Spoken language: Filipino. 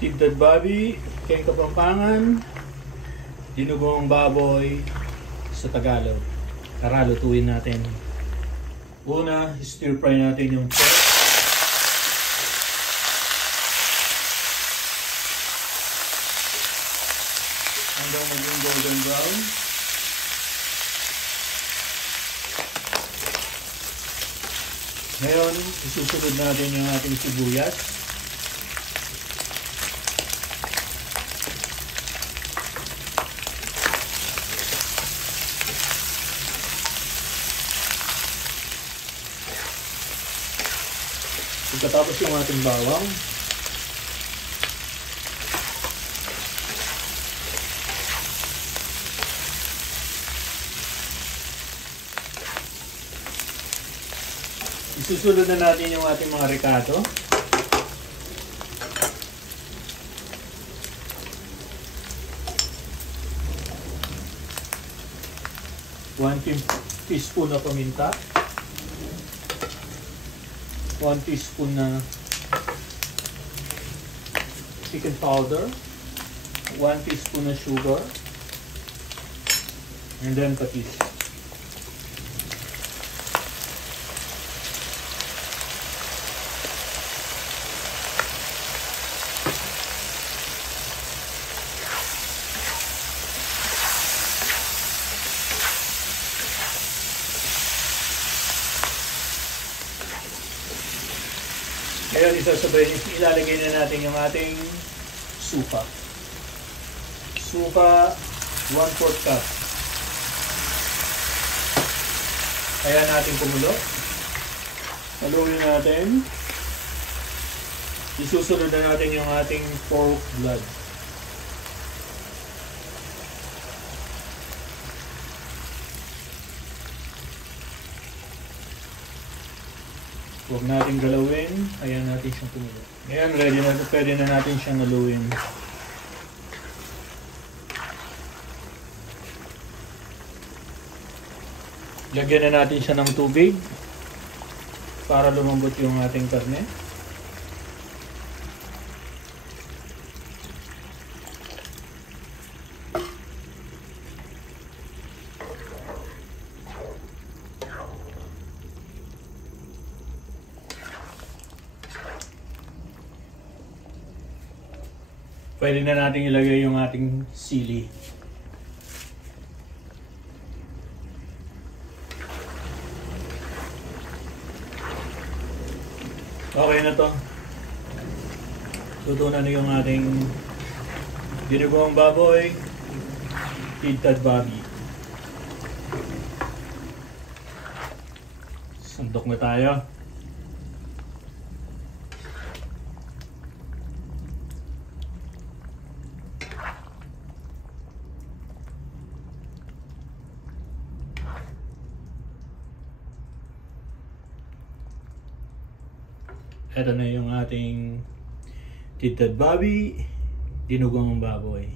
Tinted babi, keng Kapampangan, dinugong baboy sa Tagalog. Tara, lutuin natin. Una, stir fry natin yung pork. Hanggang maging golden brown. Ngayon, isusunod natin yung ating sibuyas. Pagkatapos yung ating bawang. Isusunod na natin yung ating mga ricato. One teaspoon na paminta. 1 teaspoon na chicken powder. 1 teaspoon na sugar. And then patis. Ngayon, ilalagay na natin yung ating suka. Suka, 1/4 cup. Kaya natin kumulo. Haluin natin. Isusunod na natin yung ating pork blood. Huwag natin galawin, ayan natin siyang kumulo. Ayan, pwede na natin siyang haluin. Lagyan na natin siya ng tubig para lumambot yung ating karne. Pwede na natin ilagay yung ating sili. Okay na to. Luto na yung ating dinugong baboy, tinted babi. Sandok na tayo. Ito na yung ating tinted babi, dinugong baboy.